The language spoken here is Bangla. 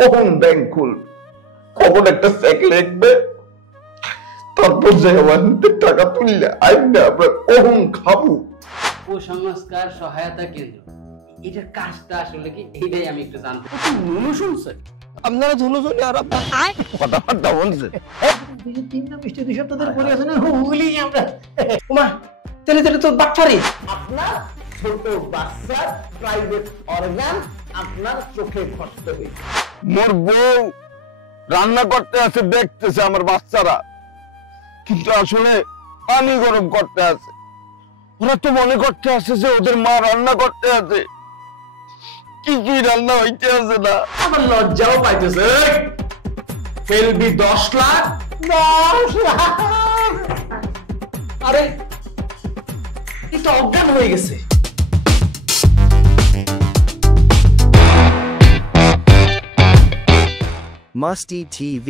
কখন ব্যাংক খুলবে, কখন একটা চেক লিখবে, তারপর যে আমাদের টাকা তুললে আইনা আমরা কখন খাবো। কুসংস্কার সহায়তা কেন্দ্র, এটার কাজটা আসলে কি, এইটাই আমি একটু জানতে। নুনু শুনছেন আপনারা ধুলো চলে আর কথাবার্তা বলছে 2 সপ্তাহ ধরে পড়ে আছে না, ওগুলি আমরা ওমা তেলে তেলে তো বাটপারি। আপনার ছোট বাচ্চার প্রাইভেট অর্গান আপনার চোখে কষ্ট হয়েছে। মোর বউ রান্না করতে আছে, দেখতেছে আমার বাচ্চারা, কিন্তু আসলে পানি গরম করতে আছে। ওরা তো মনে করতে আছে যে ওদের মা রান্না করতে আছে, কি কি রান্না হইতে আছে না। আমার লজ্জাও পাইতেছে। ফেলবি 10 লাখ। 10 লাখ, আরে এটা অজ্ঞান হয়ে গেছে। Musty TV